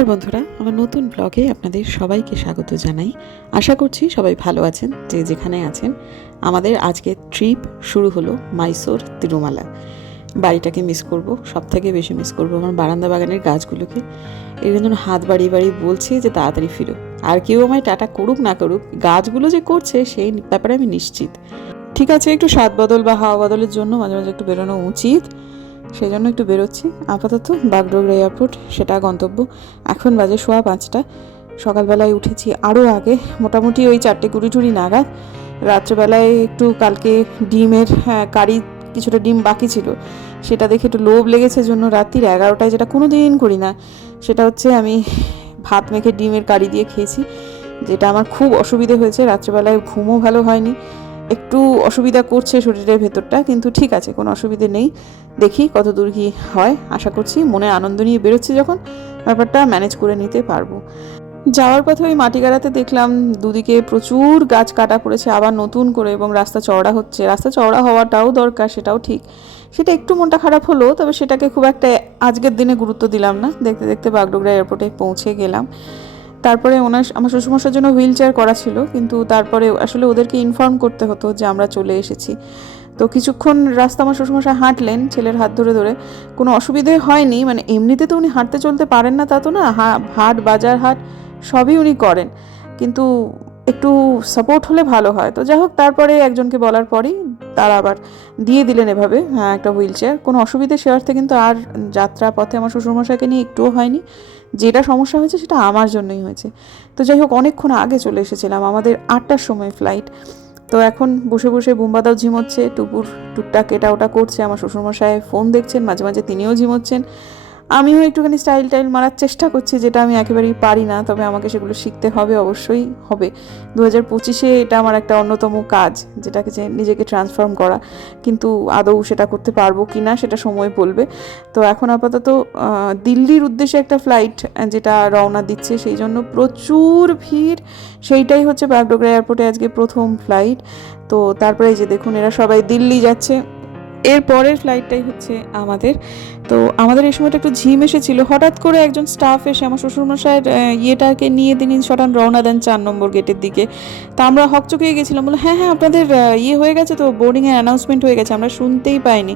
নমস্কার বন্ধুরা, আমার নতুন ব্লগে আপনাদের সবাইকে স্বাগত জানাই। আশা করছি সবাই ভালো আছেন, যে যেখানে আছেন। আমাদের আজকে ট্রিপ শুরু হলো মাইসোর তিরুমালা। বাড়িটাকে মিস করব সব থেকে বেশি মিস করব আমার বারান্দা বাগানের গাছগুলোকে। এর জন্য হাত বাড়িয়ে বাড়িয়ে বলছে যে তাড়াতাড়ি ফিরো। আর কেউ আমায় টাটা করুক না করুক, গাছগুলো যে করছে সেই ব্যাপারে আমি নিশ্চিত। ঠিক আছে, একটু স্বাদ বদল বা হাওয়া বদলের জন্য মাঝে মাঝে একটু বেরোনো উচিত। সেই জন্য একটু বেরোচ্ছি। আপাতত বাগডোগরা এয়ারপোর্ট সেটা গন্তব্য। এখন বাজে সোয়া পাঁচটা। সকালবেলায় উঠেছি আরও আগে মোটামুটি ওই চারটে কুড়ি টুড়ি নাগাদ। রাত্রেবেলায় একটু কালকে ডিমের হ্যাঁ, কারি কিছুটা ডিম বাকি ছিল। সেটা দেখে একটু লোভ লেগেছে জন্য রাত্রির এগারোটায় যেটা কোনো দিন করি না সেটা হচ্ছে আমি ভাত মেখে ডিমের কারি দিয়ে খেয়েছি যেটা আমার খুব অসুবিধে হয়েছে। রাত্রেবেলায় ঘুমও ভালো হয়নি। একটু অসুবিধা করছে শরীরের ভেতরটা, কিন্তু ঠিক আছে, কোনো অসুবিধে নেই। দেখি কত দূর কি হয়, আশা করছি মনে আনন্দ নিয়ে বেরোচ্ছি যখন, ব্যাপারটা ম্যানেজ করে নিতে পারব। যাওয়ার পথে ওই মাটি মাটিগাড়াতে দেখলাম দুদিকে প্রচুর গাছ কাটা পড়েছে, আবার নতুন করে এবং রাস্তা চওড়া হচ্ছে। রাস্তা চওড়া হওয়াটাও দরকার, সেটাও ঠিক। সেটা একটু মনটা খারাপ হলো, তবে সেটাকে খুব একটা আজকের দিনে গুরুত্ব দিলাম না। দেখতে দেখতে বাগডোগরা এয়ারপোর্টে পৌঁছে গেলাম। তারপরে ওনার আমার শ্বশুরমশার জন্য হুইল চেয়ার করা ছিল, কিন্তু তারপরে আসলে ওদেরকে ইনফর্ম করতে হতো যে আমরা চলে এসেছি। তো কিছুক্ষণ রাস্তা আমার শ্বশুরমশাই হাঁটলেন, ছেলের হাত ধরে ধরে। কোনো অসুবিধে হয়নি মানে এমনিতে তো উনি হাঁটতে চলতে পারেন না তা তো না হাট, বাজার, হাট, সবই উনি করেন। কিন্তু একটু সাপোর্ট হলে ভালো হয়। তো যাই হোক তারপরে একজনকে বলার পরেই তারা আবার দিয়ে দিলেন এভাবে হ্যাঁ একটা হুইল চেয়ার কোনো অসুবিধে সে অর্থে কিন্তু আর যাত্রা পথে আমার শ্বশুরমশাইকে নিয়ে একটুও হয়নি। যেটা সমস্যা হয়েছে সেটা আমার জন্যই হয়েছে। তো যাই হোক অনেকক্ষণ আগে চলে এসেছিলাম, আমাদের আটটার সময় ফ্লাইট তো এখন বসে বসে বুম্বাদাও ঝিমোচ্ছে, টুপুর টুকটাক এটা ওটা করছে, আমার শ্বশুরমশাই ফোন দেখছেন, মাঝে মাঝে তিনিও ঝিমোচ্ছেন। আমিও একটুখানি স্টাইল টাইল মারার চেষ্টা করছি, যেটা আমি একেবারেই পারি না, তবে আমাকে সেগুলো শিখতে হবে, অবশ্যই হবে। দু হাজার পঁচিশে এটা আমার একটা অন্যতম কাজ, যেটাকে যে নিজেকে ট্রান্সফর্ম করা। কিন্তু আদৌ সেটা করতে পারব কি না, সেটা সময় বলবে। তো এখন আপাতত দিল্লির উদ্দেশ্যে একটা ফ্লাইট যেটা রওনা দিচ্ছে, সেই জন্য প্রচুর ভিড়। সেইটাই হচ্ছে বাগডোগরা এয়ারপোর্টে আজকে প্রথম ফ্লাইট তো তারপরে যে দেখুন, এরা সবাই দিল্লি যাচ্ছে। এর পরের ফ্লাইটটাই হচ্ছে আমাদের। তো আমাদের এই সময়টা একটু ঝিম এসেছিল। হঠাৎ করে একজন স্টাফ এসে আমার শ্বশুরমশাইয়ের ইয়েটাকে নিয়ে তিনি সটান রওনা দেন চার নম্বর গেটের দিকে। তা আমরা হকচকে গেছিলাম বলে হ্যাঁ হ্যাঁ আপনাদের ইয়ে হয়ে গেছে তো বোর্ডিংয়ের অ্যানাউন্সমেন্ট হয়ে গেছে, আমরা শুনতেই পাইনি।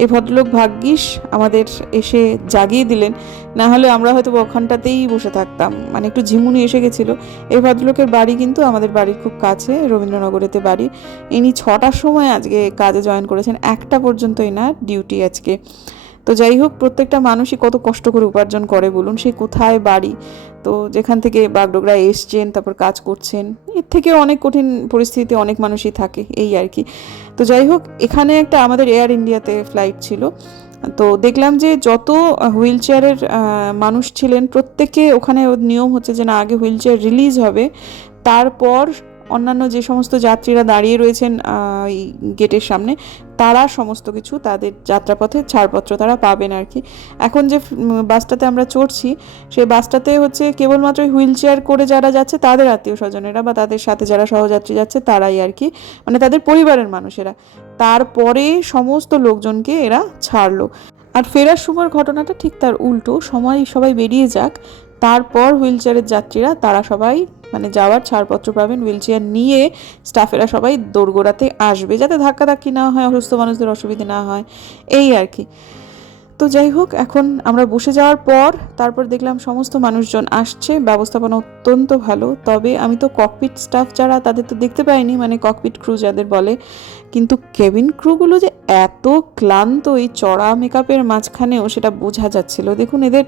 এই ভদ্রলোক ভাগ্যিস আমাদের এসে জাগিয়ে দিলেন। না হলে আমরা হয়তো ওখানটাতেই বসে থাকতাম। মানে একটু ঝিমুনি এসে গেছিল। এই ভদ্রলোকের বাড়ি কিন্তু আমাদের বাড়ির খুব কাছে, রবীন্দ্রনগরেতে বাড়ি। ইনি ছটার সময় আজকে কাজে জয়েন করেছেন, একটা পর্যন্তই না ডিউটি আজকে। তো যাই হোক, প্রত্যেকটা মানুষই কত কষ্ট করে উপার্জন করে বলুন, সে কোথায় বাড়ি? তো যেখান থেকে বাগডোগরা এসছেন, তারপর কাজ করছেন, এর থেকে অনেক কঠিন পরিস্থিতিতে অনেক মানুষই থাকে, এই আর কি। তো যাই হোক, এখানে একটা আমাদের এয়ার ইন্ডিয়াতে ফ্লাইট ছিল। তো দেখলাম যে যত হুইল চেয়ারের মানুষ ছিলেন, প্রত্যেকে ওখানে নিয়ম হচ্ছে যে না, আগে হুইল চেয়ার রিলিজ হবে, তারপর অন্যান্য যে সমস্ত যাত্রীরা দাঁড়িয়ে রয়েছেন এই গেটের সামনে, তারা সমস্ত কিছু তাদের যাত্রাপথে ছাড়পত্র তারা পাবেন আর কি। এখন যে বাসটাতে আমরা চড়ছি, সেই বাসটাতে হচ্ছে কেবলমাত্র হুইল চেয়ার করে যারা যাচ্ছে, তাদের আত্মীয় স্বজনেরা বা তাদের সাথে যারা সহযাত্রী যাচ্ছে, তারাই আর কি। মানে তাদের পরিবারের মানুষেরা। তারপরে সমস্ত লোকজনকে এরা ছাড়লো। আর ফেরার সময় ঘটনাটা ঠিক তার উল্টো। সময় সবাই বেরিয়ে যাক, তারপর হুইল চেয়ারের যাত্রীরা, তারা সবাই মানে যাওয়ার ছাড়পত্র পাবেন হুইল চেয়ার নিয়ে স্টাফেরা সবাই দোরগোড়াতে আসবে যাতে ধাক্কাধাক্কি না হয়, অসুস্থ মানুষদের অসুবিধে না হয়। এই আর কি। তো যাই হোক, এখন আমরা বসে যাওয়ার পর তারপর দেখলাম সমস্ত মানুষজন আসছে, ব্যবস্থাপনা অত্যন্ত ভালো। তবে আমি তো ককপিট স্টাফ যারা, তাদের তো দেখতে পাইনি মানে ককপিট ক্রু যাদের বলে। কিন্তু কেবিন ক্রুগুলো যে এত ক্লান্ত এই চড়া মেকআপের মাঝখানেও, সেটা বোঝা যাচ্ছিল। দেখুন, এদের,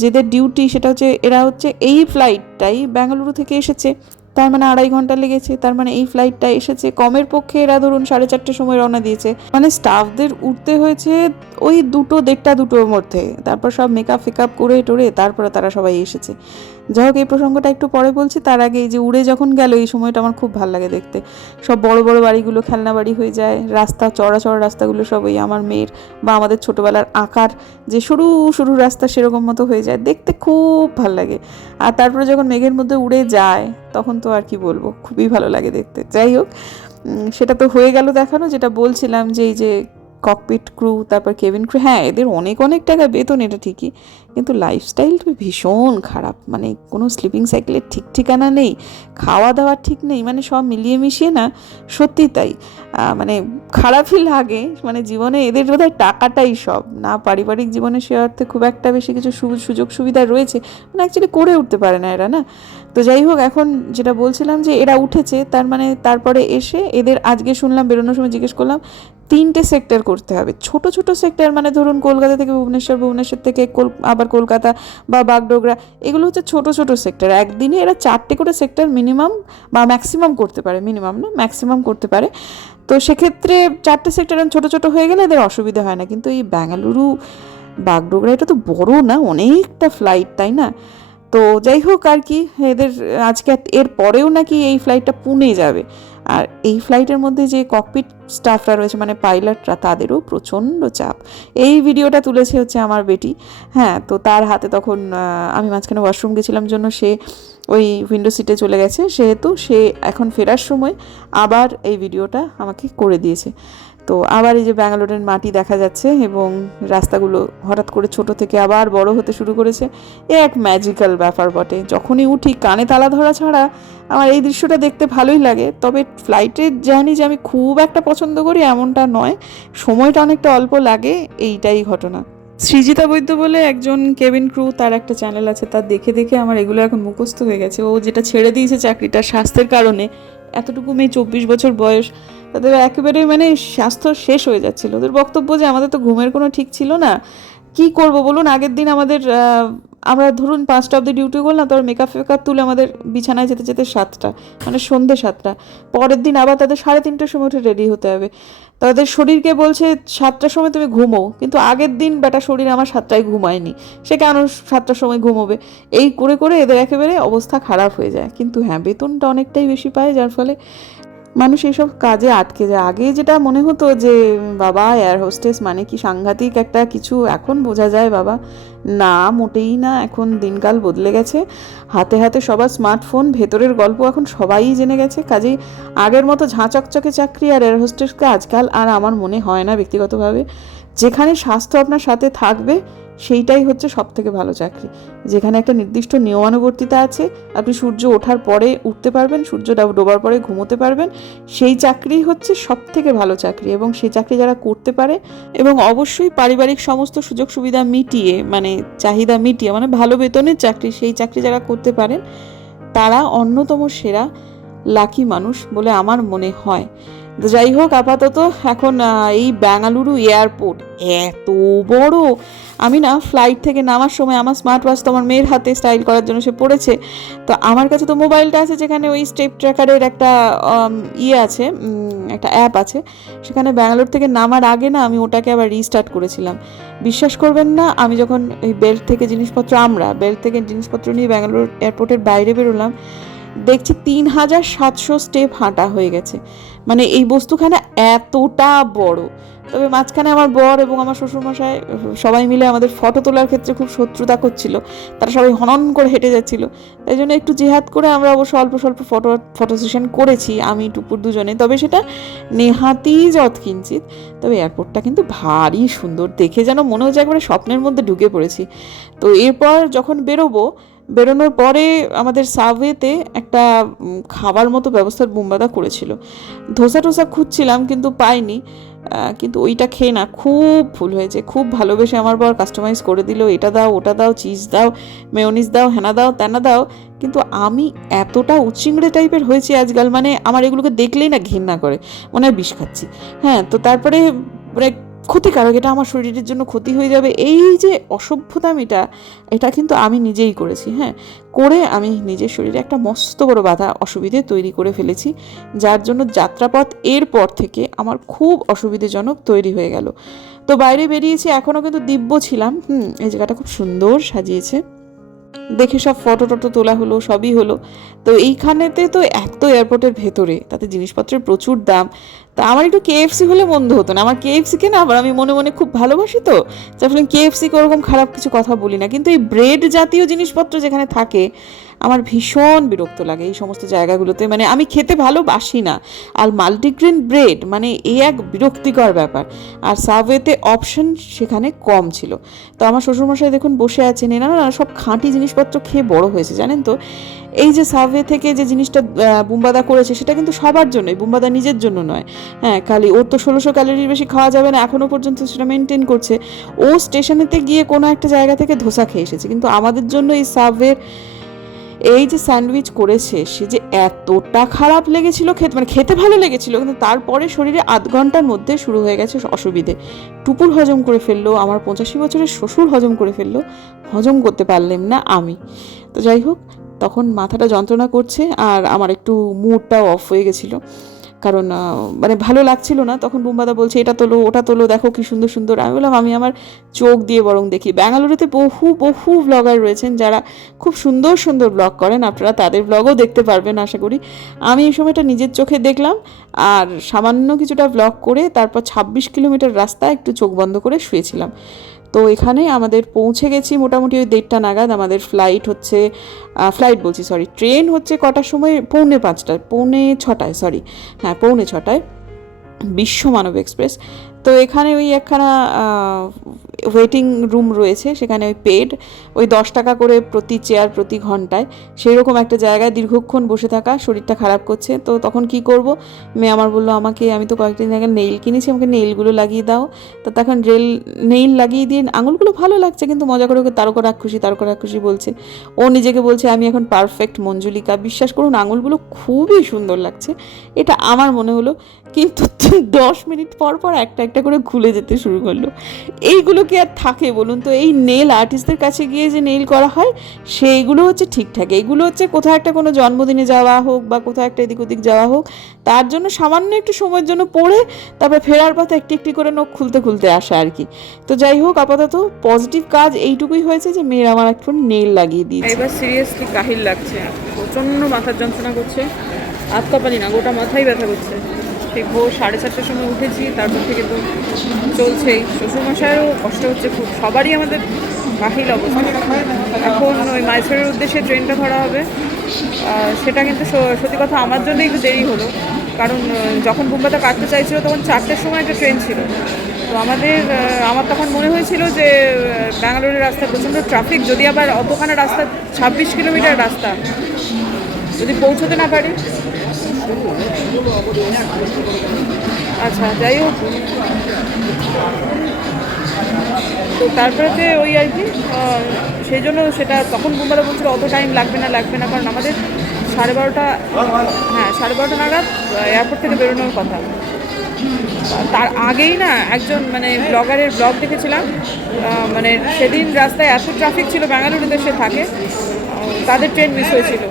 যেদের ডিউটি সেটা হচ্ছে, এরা হচ্ছে এই ফ্লাইটটাই বেঙ্গালুরু থেকে এসেছে। তার মানে আড়াই ঘণ্টা লেগেছে, তার মানে এই ফ্লাইটটা এসেছে। কমের পক্ষে এরা ধরুন সাড়ে চারটের সময় রওনা দিয়েছে। মানে স্টাফদের উঠতে হয়েছে ওই দুটো, দেড়টা দুটোর মধ্যে। তারপর সব মেকআপ ফেকআপ করে টোরে তারপরে তারা সবাই এসেছে। যাই হোক, এই প্রসঙ্গটা একটু পরে বলছি। তার আগে এই যে উড়ে যখন গেল, এই সময়টা আমার খুব ভালো লাগে দেখতে। সব বড় বড় বাড়িগুলো খেলনা বাড়ি হয়ে যায়। রাস্তা, চড়া চড়া রাস্তাগুলো সব ওই আমার মেয়ের বা আমাদের ছোটোবেলার আঁকার। যে সরু সরু রাস্তা সেরকম মতো হয়ে যায়। দেখতে খুব ভালো লাগে। আর তারপরে যখন মেঘের মধ্যে উড়ে যায় তখন তো আর কি বলব, খুবই ভালো লাগে দেখতে। যাই হোক সেটা তো হয়ে গেল দেখানো, যেটা বলছিলাম যে এই যে ককপিট ক্রু তারপর কেবিন ক্রু হ্যাঁ এদের অনেক অনেক টাকা বেতন, এটা ঠিকই। কিন্তু লাইফস্টাইলটা ভীষণ খারাপ। মানে কোনো স্লিপিং সাইকেলের ঠিক ঠিকানা নেই, খাওয়া দাওয়া ঠিক নেই মানে সব মিলিয়ে মিশিয়ে না সত্যি তাই। মানে খারাপই লাগে মানে জীবনে এদের বোধহয় টাকাটাই সব। না, পারিবারিক জীবনে সে অর্থে খুব একটা বেশি কিছু সুযোগ সুবিধা রয়েছে মানে অ্যাকচুয়ালি করে উঠতে পারে না এরা, না? তো যাই হোক, এখন যেটা বলছিলাম যে এরা উঠেছে, তার মানে তারপরে এসে এদের আজকে শুনলাম, বেরোনোর সময় জিজ্ঞেস করলাম, তিনটে সেক্টর করতে হবে। ছোট ছোট সেক্টর মানে ধরুন কলকাতা থেকে ভুবনেশ্বর ভুবনেশ্বর থেকে কল- আবার কলকাতা বা বাগডোগরা, এগুলো হচ্ছে ছোট ছোট সেক্টর একদিনে এরা চারটে করে সেক্টর মিনিমাম বা ম্যাক্সিমাম করতে পারে মিনিমাম না ম্যাক্সিমাম করতে পারে। তো সেক্ষেত্রে চারটে সেক্টর ছোট ছোট হয়ে গেলে এদের অসুবিধা হয় না। কিন্তু এই বেঙ্গালুরু বাগডোগরা এটা তো বড় না, অনেকটা ফ্লাইট তাই না? তো যাই হোক আর কি, এদের আজকে এর পরেও নাকি এই ফ্লাইটটা পুনে যাবে। আর এই ফ্লাইটের মধ্যে যে ককপিট স্টাফরা রয়েছে মানে পাইলটরা তাদেরও প্রচণ্ড চাপ। এই ভিডিওটা তুলেছে হচ্ছে আমার বেটি। হ্যাঁ তো তার হাতে তখন আমি মাঝখানে ওয়াশরুম গেছিলাম জন্য সে ওই উইন্ডো সিটে চলে গেছে। সেহেতু সে এখন ফেরার সময় আবার এই ভিডিওটা আমাকে করে দিয়েছে। তো আবার এই যে ব্যাঙ্গালোরের মাটি দেখা যাচ্ছে এবং রাস্তাগুলো হঠাৎ করে ছোট থেকে আবার বড় হতে শুরু করেছে, এ এক ম্যাজিক্যাল ব্যাপার বটে। যখনই উঠি কানে তালা ধরা ছাড়া আমার এই দৃশ্যটা দেখতে ভালোই লাগে, তবে ফ্লাইটের জার্নি যে আমি খুব একটা পছন্দ করি এমনটা নয়, সময়টা অনেকটা অল্প লাগে, এইটাই ঘটনা। সৃজিতা বৈদ্য বলে একজন কেবিন ক্রু, তার একটা চ্যানেল আছে, তার দেখে দেখে আমার এগুলো এখন মুখস্থ হয়ে গেছে। ও যেটা ছেড়ে দিয়েছে চাকরিটা স্বাস্থ্যের কারণে, এতটুকু মেয়ে চব্বিশ বছর বয়স তাদের একেবারে মানে স্বাস্থ্য শেষ হয়ে যাচ্ছিল। ওদের বক্তব্য যে আমাদের তো ঘুমের কোনো ঠিক ছিল না, কি করব বলুন? আগের দিন আমাদের আমরা ধরুন পাঁচটা অব্দি ডিউটি করলাম, তারপর মেকআপ ফেকআপ তুলে আমাদের বিছানায় যেতে যেতে সাতটা মানে সন্ধে সাতটা। পরের দিন আবার তাদের সাড়ে তিনটের সময় উঠে রেডি হতে হবে। তাদের শরীরকে বলছে, সাতটার সময় তুমি ঘুমো কিন্তু আগের দিন বেটা শরীর আমার সাতটায় ঘুমায়নি। সে কেন সাতটার সময় ঘুমোবে? এই করে করে এদের একেবারে অবস্থা খারাপ হয়ে যায়। কিন্তু হ্যাঁ বেতনটা অনেকটাই বেশি পায়, যার ফলে মানুষ এইসব কাজে আটকে যায়। আগে যেটা মনে হতো যে, বাবা এয়ার হোস্টেস মানে কি সাংঘাতিক একটা কিছু, এখন বোঝা যায় বাবা, না, মোটেই না, এখন দিনকাল বদলে গেছে। হাতে হাতে সবার স্মার্টফোন ভেতরের গল্প এখন সবাই জেনে গেছে। কাজেই আগের মতো ঝাঁচকচকে চাকরি আর এয়ার হোস্টেসকে আজকাল আর আমার মনে হয় না ব্যক্তিগতভাবে। যেখানে স্বাস্থ্য আপনার সাথে থাকবে সেইটাই হচ্ছে সব থেকে ভালো চাকরি। যেখানে একটা নির্দিষ্ট নিয়মানুবর্তিতা আছে, আপনি সূর্য ওঠার পরে উঠতে পারবেন, সূর্য ডোবার পরে ঘুমোতে পারবেন, সেই চাকরি হচ্ছে সব থেকে ভালো চাকরি। এবং সেই চাকরি যারা করতে পারে এবং অবশ্যই পারিবারিক সমস্ত সুযোগ সুবিধা মিটিয়ে মানে চাহিদা মিটিয়ে মানে ভালো বেতনের চাকরি, সেই চাকরি যারা করতে পারেন, তারা অন্যতম সেরা লাকি মানুষ বলে আমার মনে হয়। যাই হোক, আপাতত এখন এই বেঙ্গালুরু এয়ারপোর্ট এত বড়। আমি না ফ্লাইট থেকে নামার সময় আমার স্মার্ট ওয়াচ তো আমার মেয়ের হাতে স্টাইল করার জন্য সে পড়েছে। তো আমার কাছে তো মোবাইলটা আছে, যেখানে ওই স্টেপ ট্র্যাকারের একটা ইয়ে আছে একটা অ্যাপ আছে। সেখানে ব্যাঙ্গালোর থেকে নামার আগে না আমি ওটাকে আবার রিস্টার্ট করেছিলাম। বিশ্বাস করবেন না, আমি যখন এই বেল্ট থেকে জিনিসপত্র, আমরা বেল্ট থেকে জিনিসপত্র নিয়ে ব্যাঙ্গালোর এয়ারপোর্টের বাইরে বেরোলাম দেখছি তিন হাজার সাতশো স্টেপ হাঁটা হয়ে গেছে। মানে এই বস্তুখানা এতটা বড়। তবে মাঝখানে আমার বর এবং আমার শ্বশুরমশাই, সবাই মিলে আমাদের ফটো তোলার ক্ষেত্রে খুব শত্রুতা করছিল। তারা সবাই হনন করে হেঁটে যাচ্ছিল। তাই জন্য একটু জেহাদ করে আমরা অবশ্য অল্প স্বল্প ফটো ফটো সেশন করেছি, আমি, টুপুর দুজনে। তবে সেটা নেহাতি যত কিঞ্চিত, তবে এয়ারপোর্টটা কিন্তু ভারী সুন্দর। দেখে যেন মনে হচ্ছে একবারে স্বপ্নের মধ্যে ঢুকে পড়েছি। তো এরপর যখন বেরোবো বেরোনোর পরে আমাদের সাবওয়েতে একটা খাবার মতো ব্যবস্থার বুম্বাদা করেছিল। ধোসা টোসা খুঁজছিলাম কিন্তু পাইনি। কিন্তু ওইটা খেয়ে না খুব ভুল হয়েছে। খুব ভালোবেসে আমার বর কাস্টমাইজ করে দিল, এটা দাও, ওটা দাও চিজ দাও মেয়নিজ দাও হ্যানা দাও, তেনা দাও। কিন্তু আমি এতটা উচিংড়ে টাইপের হয়েছি আজকাল মানে আমার এগুলোকে দেখলেই না ঘৃণা করে। মনে হয় বিষ খাচ্ছি। হ্যাঁ তো তারপরে মানে ক্ষতিকারক, এটা আমার শরীরের জন্য ক্ষতি হয়ে যাবে। এই যে অসভ্যতামিটা, এটা কিন্তু আমি নিজেই করেছি হ্যাঁ? করে আমি নিজের শরীরে একটা মস্ত বড় বাধা, অসুবিধে তৈরি করে ফেলেছি, যার জন্য যাত্রাপথ এরপর থেকে আমার খুব অসুবিধেজনক তৈরি হয়ে গেল। তো বাইরে বেরিয়েছি এখনও কিন্তু দিব্য ছিলাম, হুম, এই জায়গাটা খুব সুন্দর সাজিয়েছে। দেখে সব ফটো টটো তোলা হলো, সবই হলো। তো এইখানেতে তো এক তো এয়ারপোর্টের ভেতরে, তাতে জিনিসপত্রের প্রচুর দাম তা আমার একটু কেএফসি হলে মন্দ হতো না। আমার কেএফসিকে না, আবার আমি মনে মনে খুব ভালোবাসি তো, যার ফলে কেএফসিকে ওরকম খারাপ কিছু কথা বলি না। কিন্তু এই ব্রেড জাতীয় জিনিসপত্র যেখানে থাকে, আমার ভীষণ বিরক্ত লাগে এই সমস্ত জায়গাগুলোতে। মানে আমি খেতে ভালোবাসি না। আর মাল্টিগ্রেন ব্রেড মানে এই এক বিরক্তিকর ব্যাপার। আর সাবওয়েতে অপশন সেখানে কম ছিল। তো আমার শ্বশুরমশাই দেখুন বসে আছেন, এনারা না সব খাঁটি জিনিসপত্র খেয়ে বড় হয়েছে, জানেন তো? এই যে সাবওয়ে থেকে যে জিনিসটা বুম্বাদা করেছে, সেটা কিন্তু সবার জন্যই বুম্বাদা নিজের জন্য নয়। হ্যাঁ খালি ওর তো ষোলোশো ক্যালোরির বেশি খাওয়া যাবে না এখনও পর্যন্ত সেটা মেনটেন করছে। ও স্টেশনেতে গিয়ে কোনো একটা জায়গা থেকে ধোসা খেয়ে এসেছে। কিন্তু আমাদের জন্য এই সাবওয়ের এই যে স্যান্ডউইচ করেছে, সে যে এতটা খারাপ লেগেছিল খেতে মানে খেতে ভালো লেগেছিল, কিন্তু তারপরে শরীরে আধ ঘণ্টার মধ্যে শুরু হয়ে গেছে অসুবিধে। টুপুর হজম করে ফেলল, আমার পঁচাশি বছরের শ্বশুর হজম করে ফেলল, হজম করতে পারলাম না আমি। তো যাই হোক, তখন মাথাটা যন্ত্রণা করছে আর আমার একটু মুডটাও অফ হয়ে গেছিল। কারণ মানে ভালো লাগছিল না। তখন বুম্বাদা বলছে, এটা তোলো, ওটা তোলো, দেখো কি সুন্দর সুন্দর। আমি বললাম, আমি আমার চোখ দিয়ে বরং দেখি। ব্যাঙ্গালোরেতে বহু বহু ব্লগার রয়েছেন যারা খুব সুন্দর সুন্দর ব্লগ করেন। আপনারা তাদের ব্লগও দেখতে পারবেন, আশা করি। আমি এই সময়টা নিজের চোখে দেখলাম আর সামান্য কিছুটা ব্লগ করে তারপর ছাব্বিশ কিলোমিটার রাস্তা একটু চোখ বন্ধ করে শুয়েছিলাম। তো এখানে আমাদের পৌঁছে গেছি মোটামুটি ওই দেড়টা নাগাদ। আমাদের ফ্লাইট হচ্ছে ফ্লাইট বলছি সরি ট্রেন হচ্ছে কটার সময়? পৌনে পাঁচটায়, পৌনে ছটায় সরি হ্যাঁ পৌনে ছটায়। বিশ্ব মানব এক্সপ্রেস তো এখানে ওই একখানা ওয়েটিং রুম রয়েছে, সেখানে ওই পেড ওই দশ টাকা করে প্রতি চেয়ার প্রতি ঘন্টায়। সেই রকম একটা জায়গায় দীর্ঘক্ষণ বসে থাকা, শরীরটা খারাপ করছে। তো তখন কি করব? মেয়ে আমার বলল, আমাকে, আমি তো কয়েকদিন আগে নেইল কিনেছি, আমাকে নেইলগুলো লাগিয়ে দাও। তো তখন রেল নেইল লাগিয়ে দিয়ে, আঙুলগুলো ভালো লাগছে, কিন্তু মজা করে ওকে তারকা রাক্ষসী তারকা রাক্ষসী বলছে। ও নিজেকে বলছে, আমি এখন পারফেক্ট মঞ্জুলিকা। বিশ্বাস করুন, আঙুলগুলো খুবই সুন্দর লাগছে। এটা আমার মনে হলো, কিন্তু দশ মিনিট পর পর একটা একটা করে খুলে যেতে শুরু করল। এইগুলো কি আর থাকে বলুন তো? এই নেল আর্টিস্টদের কাছে গিয়ে যে নেল করা হয়, সেইগুলো হচ্ছে ঠিকঠাক। এইগুলো হচ্ছে কোথাও একটা কোনো জন্মদিনে যাওয়া হোক বা কোথাও একটা এদিক ওদিক যাওয়া হোক, তার জন্য সামান্য একটু সময়ের জন্য পড়ে তারপর ফেরার পথে একটি একটি করে নখ খুলতে খুলতে আসা আর কি। তো যাই হোক, আপাতত পজিটিভ কাজ এইটুকুই হয়েছে যে মেয়ের আমার একটু নেল লাগিয়ে দিয়েছে। এবার সিরিয়াসলি কাহিল লাগছে। প্রচণ্ড মাথার যন্ত্রণা করছে। হাত কপালি না, গোটা মাথাই ব্যথা করছে। সেই ভোর সাড়ে চারটার সময় উঠেছি, তারপর থেকে তো চলছেই। শ্বশুরমশাইয়েরও কষ্ট হচ্ছে, খুব সবারই আমাদের কাহিল অবস্থা। এখন ওই মাইসোরের উদ্দেশ্যে ট্রেনটা ধরা হবে। সেটা কিন্তু সত্যি কথা আমার জন্য একটু দেরি হলো। কারণ যখন বুম্বাটা কাটতে চাইছিল তখন চারটের সময় একটা ট্রেন ছিল। তো আমাদের আমার তখন মনে হয়েছিল যে ব্যাঙ্গালোরের রাস্তায় প্রচণ্ড ট্রাফিক। যদি আবার অতখানা রাস্তা, ছাব্বিশ কিলোমিটার রাস্তা যদি পৌঁছতে না পারি আচ্ছা যাই হোক। তো তারপরে যে ওই আর কি সেই জন্য সেটা তখন বুম্বারা বলছিল, অত টাইম লাগবে না লাগবে না, কারণ আমাদের সাড়ে বারোটা হ্যাঁ সাড়ে বারোটা নাগাদ এয়ারপোর্ট থেকে বেরোনোর কথা। তার আগেই না একজন মানে ব্লগারের ব্লগ দেখেছিলাম মানে সেদিন রাস্তায় এত ট্রাফিক ছিল, ব্যাঙ্গালুরুতে সে থাকে, তাদের ট্রেন মিস হয়েছিল।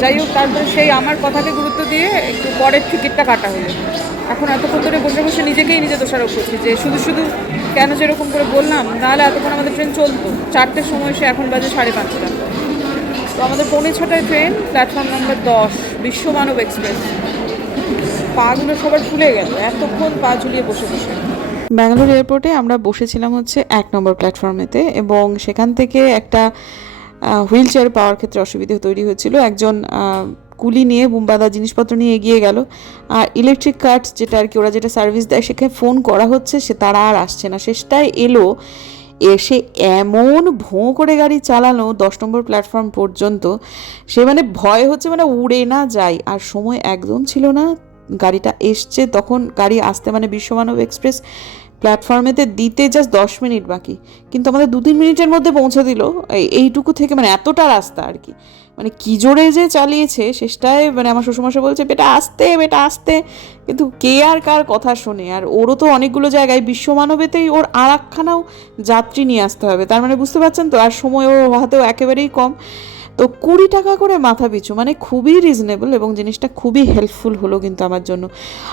যাই হোক, তারপরে সেই আমার কথাকে গুরুত্ব দিয়ে একটু পরের টিকিটটা কাটা হলো। এখন এতক্ষণ ধরে বসে বসে নিজেকেই নিজে দোষারোপ করছি যে শুধু শুধু কেন যেরকম করে বললাম, নাহলে এতক্ষণ আমাদের ট্রেন চলতো। চারটের সময় সে এখন বাজে সাড়ে পাঁচটা। তো আমাদের পৌনে ছটায় ট্রেন প্ল্যাটফর্ম নাম্বার দশ বিশ্ব মানব এক্সপ্রেস পাগুলো সবার ফুলে গেল। এতক্ষণ পা ঝুলিয়ে বসে বসে। ব্যাঙ্গালোর এয়ারপোর্টে আমরা বসেছিলাম হচ্ছে এক নম্বর প্ল্যাটফর্মেতে এবং সেখান থেকে একটা হুইল চেয়ার পাওয়ার ক্ষেত্রে অসুবিধে তৈরি হয়েছিল একজন কুলি নিয়ে বুম্বাদা জিনিসপত্র নিয়ে এগিয়ে গেল। আর ইলেকট্রিক কার্ড যেটা আর কি, ওরা যেটা সার্ভিস দেয় সেখানে ফোন করা হচ্ছে, সে তারা আর আসছে না। শেষটায় এলো, এসে এমন ভোঁ করে গাড়ি চালানো দশ নম্বর প্ল্যাটফর্ম পর্যন্ত। সে মানে ভয় হচ্ছে মানে উড়ে না যায়। আর সময় একদম ছিল না, গাড়িটা এসছে তখন গাড়ি আসতে মানে বিশ্বমানব এক্সপ্রেস প্ল্যাটফর্মেতে দিতে জাস্ট দশ মিনিট বাকি। কিন্তু আমাদের দু তিন মিনিটের মধ্যে পৌঁছে দিল। এইটুকু থেকে মানে এতটা রাস্তা আর কি। মানে কি জোরে যে চালিয়েছে, শেষটায় মানে আমার শ্বশুরমশাই বলছে, বেটা আসতে বেটা আসতে। কিন্তু কে আর কার কথা শোনে? আর ওরও তো অনেকগুলো জায়গায় বিশ্বমানবেতেই ওর আর একখানাও যাত্রী নিয়ে আসতে হবে। তার মানে বুঝতে পারছেন তো? আর সময় ওর হাতেও একেবারেই কম। তো কুড়ি টাকা করে মাথা পিছু মানে খুবই রিজনেবল এবং জিনিসটা খুবই হেল্পফুল হলো কিন্তু আমার জন্য।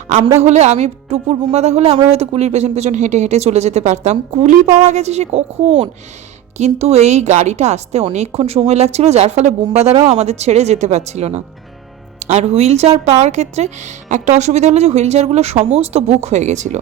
আমরা হলে, আমি টুপুর বুম্বাদা হলে আমরা হয়তো কুলির পেছন পেছন হেঁটে হেঁটে চলে যেতে পারতাম। কুলি পাওয়া গেছে সে কখন? কিন্তু এই গাড়িটা আসতে অনেকক্ষণ সময় লাগছিল, যার ফলে বুম্বাদারাও আমাদের ছেড়ে যেতে পারছিল না। আর হুইল চেয়ার পাওয়ার ক্ষেত্রে একটা অসুবিধা হলো যে হুইল চেয়ারগুলো সমস্ত বুক হয়ে গেছিল।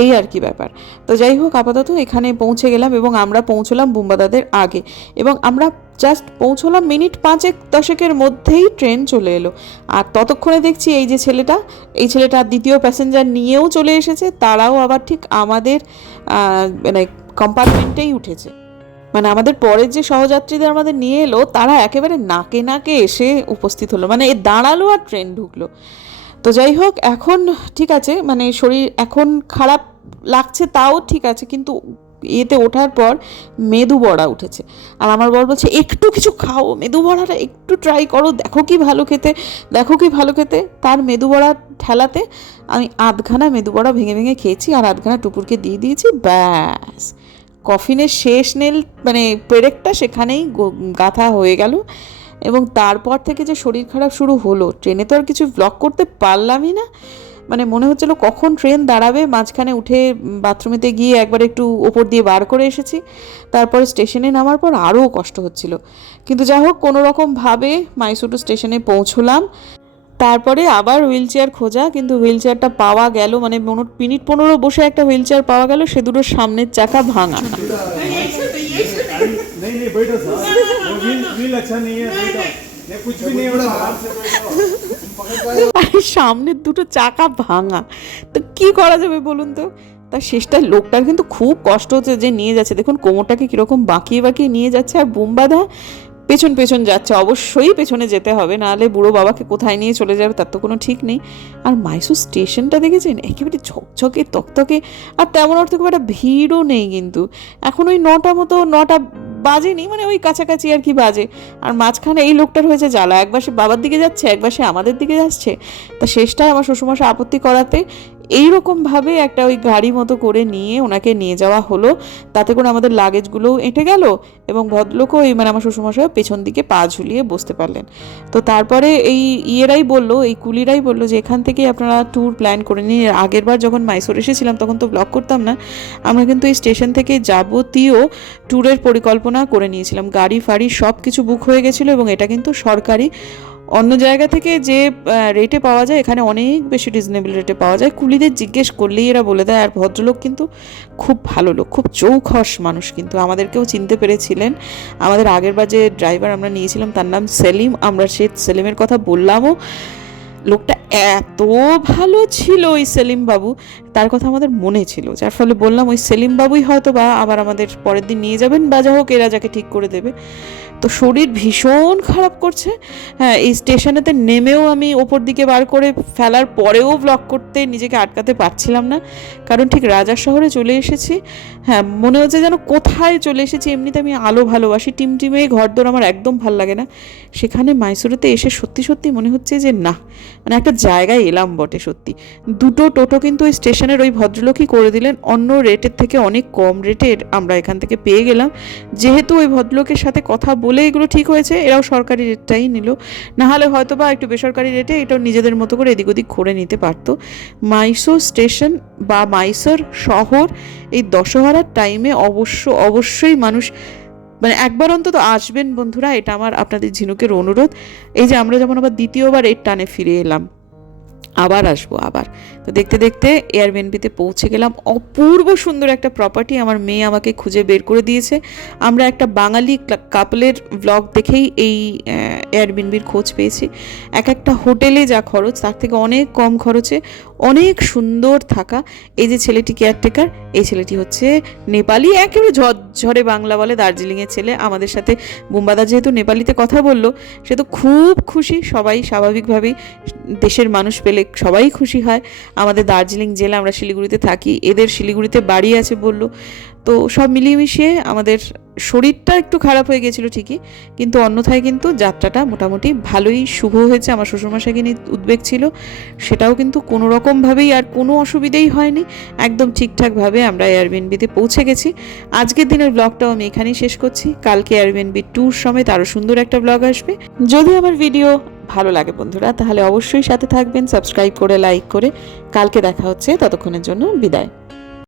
এই আর কি ব্যাপার। তো যাই হোক, আপাতত এখানে পৌঁছে গেলাম এবং আমরা পৌঁছলাম বুম্বাদাদের আগে এবং আমরা জাস্ট পৌঁছলাম মিনিট পাঁচেক দশকের মধ্যেই ট্রেন চলে এলো। আর ততক্ষণে দেখছি এই যে ছেলেটা, এই ছেলেটা দ্বিতীয় প্যাসেঞ্জার নিয়েও চলে এসেছে, তারাও আবার ঠিক আমাদের মানে কম্পার্টমেন্টেই উঠেছে। মানে আমাদের পরের যে সহযাত্রীদের আমাদের নিয়ে এলো, তারা একেবারে নাকে নাকে এসে উপস্থিত হলো। মানে এ দাঁড়াল আর ট্রেন ঢুকলো। তো যাই হোক, এখন ঠিক আছে মানে শরীর এখন খারাপ লাগছে তাও ঠিক আছে, কিন্তু এতে ওঠার পর মেদু বড়া উঠেছে। আর আমার বর বলছে, একটু কিছু খাও, মেদু বড়াটা একটু ট্রাই করো, দেখো কি ভালো খেতে, দেখো কি ভালো খেতে। তার মেদু বড়া ঠেলাতে আমি আধখানা মেদু বড়া ভেঙে ভেঙে খেয়েছি, আর আধখানা টুপুরকে দিয়ে দিয়েছি, ব্যাস। কফিনের শেষ নেল মানে পেরেকটা সেখানেই গাঁথা হয়ে গেল। এবং তারপর থেকে যে শরীর খারাপ শুরু হলো, ট্রেনে তো আর কিছু ব্লগ করতে পারলামই না। মানে মনে হচ্ছিল কখন ট্রেন দাঁড়াবে, মাঝখানে উঠে বাথরুমেতে গিয়ে একবার একটু ওপর দিয়ে বার করে এসেছি। তারপরে স্টেশনে নামার পর আরও কষ্ট হচ্ছিল। কিন্তু যা হোক, কোনো রকমভাবে মাইসুটু স্টেশনে পৌঁছলাম। তারপরে আবার হুইল চেয়ার খোঁজা কিন্তু হুইল চেয়ারটা পাওয়া গেল মানে মিনিট পনেরো বসে একটা হুইল চেয়ার পাওয়া গেল সে দুটোর সামনের চাকা ভাঙা। সামনের দুটো চাকা ভাঙা। তো কি করা যাবে বলুন তো? তার শেষটা লোকটার কিন্তু খুব কষ্ট হচ্ছে যে নিয়ে যাচ্ছে। দেখুন কোমরটাকে কীরকম বাঁকিয়ে বাঁকিয়ে নিয়ে যাচ্ছে আর বোম্বাদা পেছন পেছন যাচ্ছে, অবশ্যই পেছনে যেতে হবে, নাহলে বুড়ো বাবাকে কোথায় নিয়ে চলে যাবে তার তো কোনো ঠিক নেই। আর মাইসুর স্টেশনটা দেখেছেন? একেবারে ঝকঝকে, তকতকে, আর তেমন অর্থে খুব একটা ভিড়ও নেই কিন্তু। এখন ওই নটা মতো, নটা বাজেনি মানে ওই কাছাকাছি আর কি বাজে। আর মাঝখানে এই লোকটার হয়েছে জ্বালা, একবার সে বাবার দিকে যাচ্ছে, একবার সে আমাদের দিকে যাচ্ছে। তা শেষটায় আমার শ্বশুরমশা আপত্তি করাতে এইরকমভাবে একটা ওই গাড়ি মতো করে নিয়ে ওনাকে নিয়ে যাওয়া হলো। তাতে করে আমাদের লাগেজগুলোও এঁটে গেল এবং ভদ্রলোকও ওই মানে আমার শ্বশুরমশাই পেছন দিকে পা ঝুলিয়ে বসতে পারলেন। তো তারপরে এই ইয়েরাই বলল, এই কুলিরাই বলল যে, এখান থেকেই আপনারা ট্যুর প্ল্যান করে নিন। আগের বার যখন মাইসোর এসেছিলাম তখন তো ব্লগ করতাম না। আমরা কিন্তু এই স্টেশন থেকে যাবতীয় ট্যুরের পরিকল্পনা করে নিয়েছিলাম। গাড়ি, ফাড়ি সব কিছু বুক হয়ে গেছিল এবং এটা কিন্তু সরকারি অন্য জায়গা থেকে যে রেটে পাওয়া যায়, এখানে অনেক বেশি রিজনেবল রেটে পাওয়া যায়। কুলিদের জিজ্ঞেস করলেই এরা বলে দেয়, আর ভদ্রলোক কিন্তু খুব ভালো লোক, খুব চৌখস মানুষ কিন্তু। আমাদেরকেও চিনতে পেরেছিলেন। আমাদের আগের বার যে ড্রাইভার আমরা নিয়েছিলাম, তার নাম সেলিম। আমরা সে সেলিমের কথা বললামও। লোকটা এত ভালো ছিল ওই সেলিম বাবু, তার কথা আমাদের মনে ছিল। যার ফলে বললাম, ওই সেলিম বাবুই হয়তো বা আবার আমাদের পরের দিন নিয়ে যাবেন, বা যা হোক এরা যাকে ঠিক করে দেবে। তো শরীর ভীষণ খারাপ করছে। হ্যাঁ এই স্টেশনেতে নেমেও আমি ওপর দিকে বার করে ফেলার পরেও ব্লক করতে নিজেকে আটকাতে পারছিলাম না। কারণ ঠিক রাজার শহরে চলে এসেছি। হ্যাঁ মনে হচ্ছে যেন কোথায় চলে এসেছি, এমনিতে আমি আলো ভালোবাসি। টিমটিমে ঘরদোর আমার একদম ভালো লাগে না। সেখানে মাইসুরেতে এসে সত্যি সত্যি মনে হচ্ছে যে না মানে একটা জায়গায় এলাম বটে সত্যি। দুটো টোটো কিন্তু ওই স্টেশনের ওই ভদ্রলোকই করে দিলেন। অন্য রেটের থেকে অনেক কম রেটের আমরা এখান থেকে পেয়ে গেলাম। যেহেতু ওই ভদ্রলোকের সাথে কথা বলে এগুলো ঠিক হয়েছে, এরাও সরকারি রেটটাই নিল। নাহলে হয়তো বা একটু বেসরকারি রেটে এটাও নিজেদের মতো করে এদিক ওদিক করে নিতে পারতো। মাইসোর স্টেশন বা মাইসোর শহর এই দশহরার টাইমে অবশ্য, অবশ্যই মানুষ মানে একবার অন্তত আসবেন বন্ধুরা, এটা আমার আপনাদের ঝিনুকের অনুরোধ। এই যে আমরা যেমন আবার দ্বিতীয়বার এর টানে ফিরে এলাম। আবার আসব আবার। তো দেখতে দেখতে এয়ারবিএনবিতে পৌঁছে গেলাম। অপূর্ব সুন্দর একটা প্রপার্টি আমার মেয়ে আমাকে খুঁজে বের করে দিয়েছে। আমরা একটা বাঙালি কাপলের ব্লগ দেখেই এই এয়ারবিএনবির খোঁজ পেয়েছি। এক একটা হোটেলে যা খরচ, তার থেকে অনেক কম খরচে অনেক সুন্দর থাকা। এই যে ছেলেটি কেয়ারটেকার এই ছেলেটি হচ্ছে নেপালি, একেবারে ঝরঝরে বাংলা বলে দার্জিলিংয়ের ছেলে। আমাদের সাথে বুম্বাদা যেহেতু নেপালিতে কথা বলল, সে তো খুব খুশি। সবাই স্বাভাবিকভাবেই দেশের মানুষ পেলে সবাই খুশি হয়। আমাদের দার্জিলিং জেলা, আমরা শিলিগুড়িতে থাকি। এদের শিলিগুড়িতে বাড়ি আছে বলল। তো সব মিলিয়ে মিশিয়ে আমাদের শরীরটা একটু খারাপ হয়ে গেছিল ঠিকই, কিন্তু অন্যথায় কিন্তু যাত্রাটা মোটামুটি ভালোই শুভ হয়েছে। আমার শ্বশুরমশাইকে নিয়ে উদ্বেগ ছিল, সেটাও কিন্তু কোনো রকমভাবেই আর কোনো অসুবিধেই হয়নি। একদম ঠিকঠাকভাবে আমরা এয়ারবিএনবিতে পৌঁছে গেছি। আজকের দিনের ব্লগটাও আমি এখানেই শেষ করছি। কালকে এয়ারবিএনবি ট্যুর সমেত আরও সুন্দর একটা ব্লগ আসবে। যদি আমার ভিডিও ভালো লাগে বন্ধুরা, তাহলে অবশ্যই সাথে থাকবেন সাবস্ক্রাইব করে লাইক করে। কালকে দেখা হচ্ছে, ততক্ষণের জন্য বিদায়।